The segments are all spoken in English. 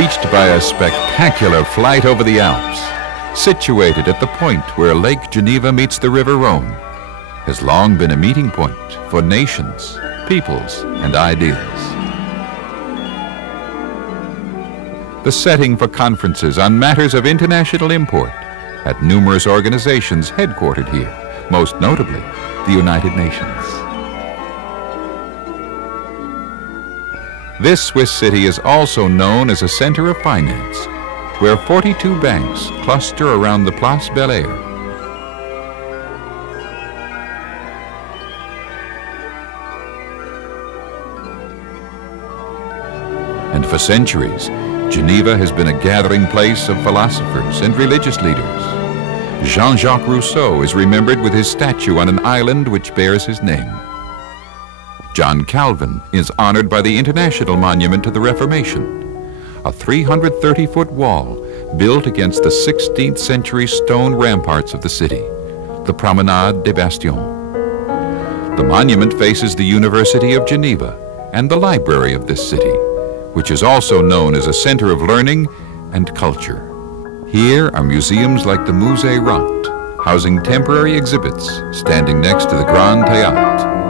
reached by a spectacular flight over the Alps, situated at the point where Lake Geneva meets the River Rhone, has long been a meeting point for nations, peoples, and ideas. The setting for conferences on matters of international import at numerous organizations headquartered here, most notably the United Nations. This Swiss city is also known as a center of finance, where 42 banks cluster around the Place Bel Air. And for centuries, Geneva has been a gathering place of philosophers and religious leaders. Jean-Jacques Rousseau is remembered with his statue on an island which bears his name. John Calvin is honored by the International Monument to the Reformation, a 330-foot wall built against the 16th century stone ramparts of the city, the Promenade des Bastions. The monument faces the University of Geneva and the library of this city, which is also known as a center of learning and culture. Here are museums like the Musée Rot, housing temporary exhibits standing next to the Grand Théâtre.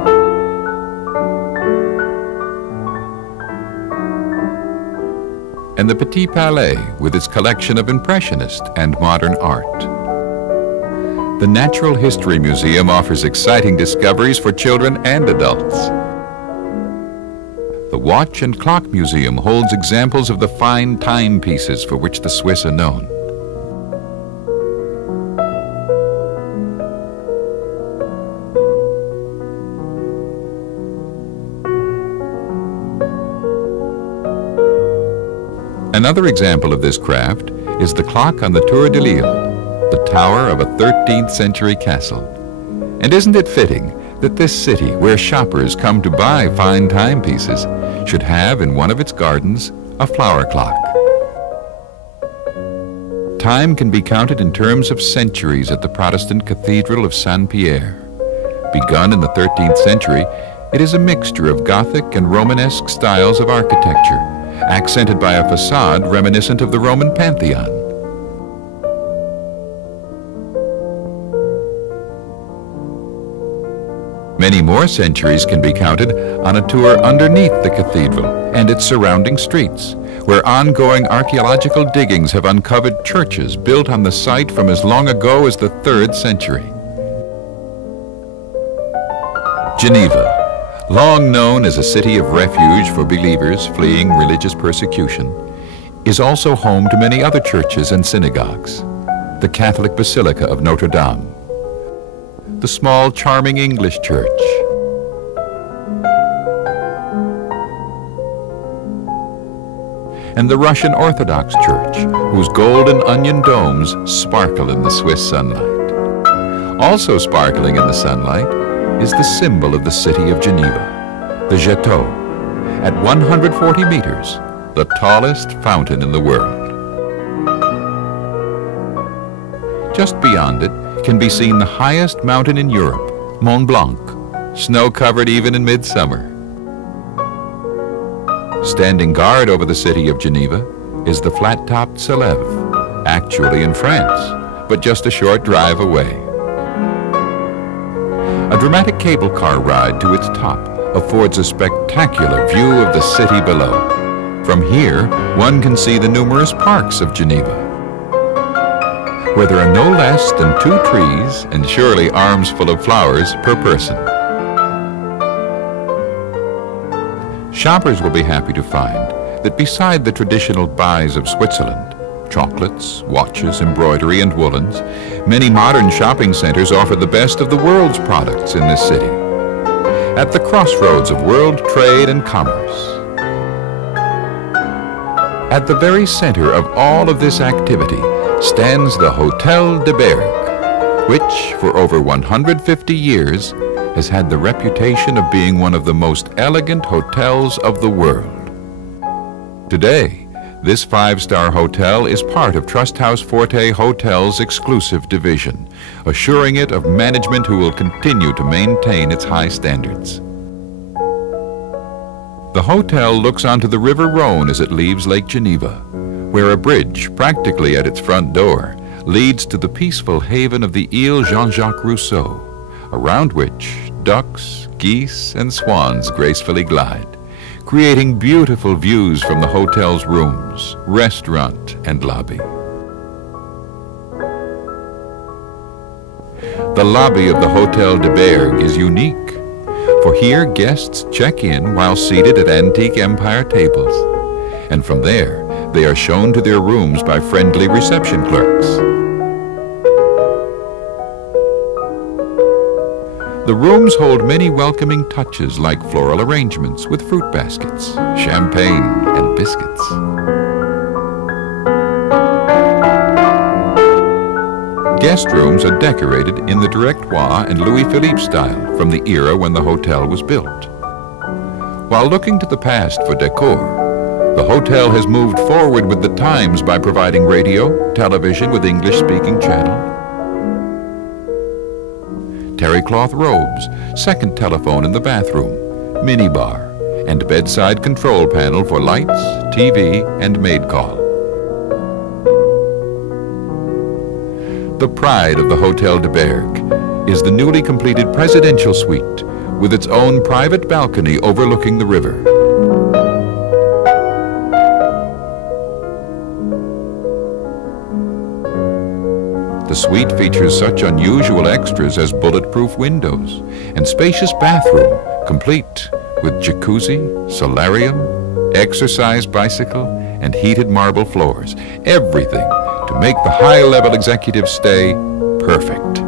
And the Petit Palais with its collection of Impressionist and modern art. The Natural History Museum offers exciting discoveries for children and adults. The Watch and Clock Museum holds examples of the fine timepieces for which the Swiss are known. Another example of this craft is the clock on the Tour de Lille, the tower of a 13th century castle. And isn't it fitting that this city, where shoppers come to buy fine timepieces, should have in one of its gardens a flower clock? Time can be counted in terms of centuries at the Protestant Cathedral of Saint-Pierre. Begun in the 13th century, it is a mixture of Gothic and Romanesque styles of architecture, accented by a facade reminiscent of the Roman Pantheon. Many more centuries can be counted on a tour underneath the cathedral and its surrounding streets, where ongoing archaeological diggings have uncovered churches built on the site from as long ago as the 3rd century. Geneva, long known as a city of refuge for believers fleeing religious persecution, is also home to many other churches and synagogues. The Catholic Basilica of Notre Dame, the small, charming English church, and the Russian Orthodox Church, whose golden onion domes sparkle in the Swiss sunlight. Also sparkling in the sunlight is the symbol of the city of Geneva, the Jeteau, at 140 meters, the tallest fountain in the world. Just beyond it can be seen the highest mountain in Europe, Mont Blanc, snow-covered even in midsummer. Standing guard over the city of Geneva is the flat-topped Salève, actually in France, but just a short drive away. A dramatic cable car ride to its top affords a spectacular view of the city below. From here, one can see the numerous parks of Geneva, where there are no less than 2 trees and surely arms full of flowers per person. Shoppers will be happy to find that beside the traditional buys of Switzerland, chocolates, watches, embroidery, and woolens, many modern shopping centers offer the best of the world's products in this city, at the crossroads of world trade and commerce. At the very center of all of this activity stands the Hôtel de Bergues, which, for over 150 years, has had the reputation of being one of the most elegant hotels of the world. Today, this 5-star hotel is part of Trust House Forte Hotel's exclusive division, assuring it of management who will continue to maintain its high standards. The hotel looks onto the River Rhone as it leaves Lake Geneva, where a bridge, practically at its front door, leads to the peaceful haven of the Ile Jean-Jacques Rousseau, around which ducks, geese, and swans gracefully glide, creating beautiful views from the hotel's rooms, restaurant, and lobby. The lobby of the Hotel de Bergues is unique, for here guests check in while seated at antique empire tables, and from there they are shown to their rooms by friendly reception clerks. The rooms hold many welcoming touches like floral arrangements with fruit baskets, champagne, and biscuits. Guest rooms are decorated in the Directoire and Louis-Philippe style from the era when the hotel was built. While looking to the past for decor, the hotel has moved forward with the times by providing radio, television with English-speaking channel, terry cloth robes, second telephone in the bathroom, minibar, and bedside control panel for lights, TV, and maid call. The pride of the Hotel de Bergues is the newly completed presidential suite with its own private balcony overlooking the river. The suite features such unusual extras as bulletproof windows and spacious bathroom, complete with jacuzzi, solarium, exercise bicycle, and heated marble floors. Everything to make the high-level executive stay perfect.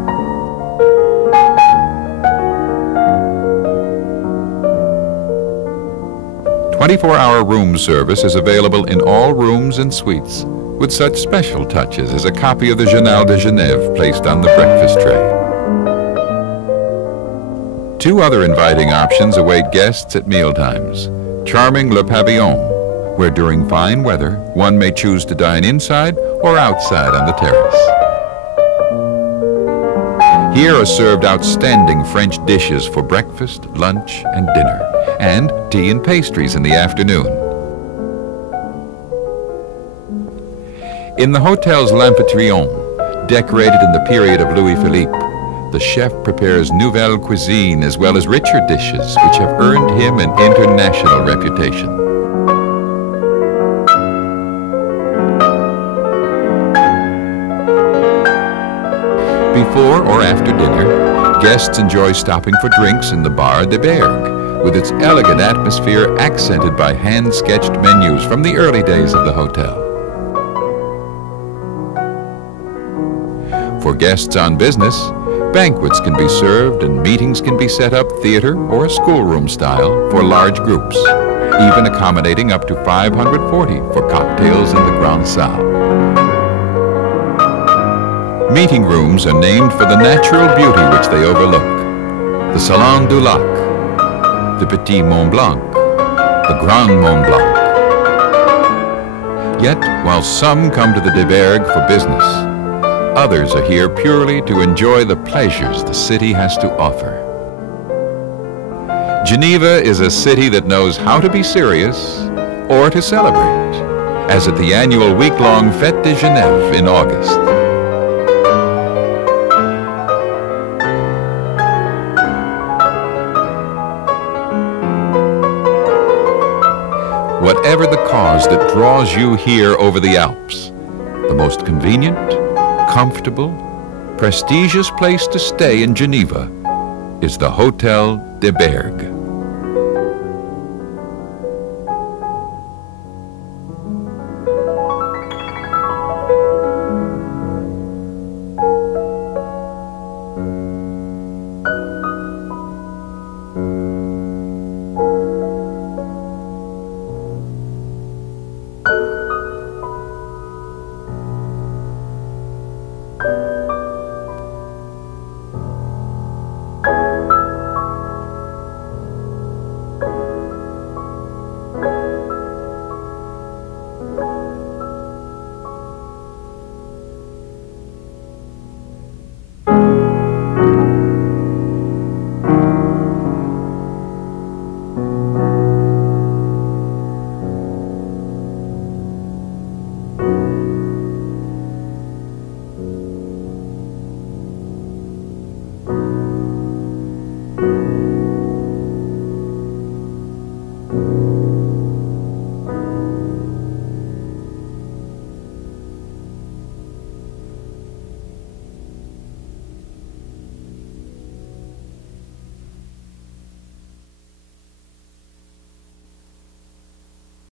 "24-hour room service is available in all rooms and suites, with such special touches as a copy of the Journal de Genève placed on the breakfast tray. Two other inviting options await guests at mealtimes. Charming Le Pavillon, where during fine weather one may choose to dine inside or outside on the terrace. Here are served outstanding French dishes for breakfast, lunch, and dinner, and tea and pastries in the afternoon. In the hotel's L'Amphitryon, decorated in the period of Louis-Philippe, the chef prepares nouvelle cuisine as well as richer dishes which have earned him an international reputation. Before or after dinner, guests enjoy stopping for drinks in the Bar de Bergues, with its elegant atmosphere accented by hand-sketched menus from the early days of the hotel. For guests on business, banquets can be served and meetings can be set up theater or schoolroom style for large groups, even accommodating up to 540 for cocktails in the Grand Salle. Meeting rooms are named for the natural beauty which they overlook: the Salon du Lac, the Petit Mont Blanc, the Grand Mont Blanc. Yet, while some come to the de Bergues for business, others are here purely to enjoy the pleasures the city has to offer. Geneva is a city that knows how to be serious or to celebrate, as at the annual week-long Fête de Genève in August. Whatever the cause that draws you here over the Alps, the most convenient, comfortable, prestigious place to stay in Geneva is the Hotel de Bergues.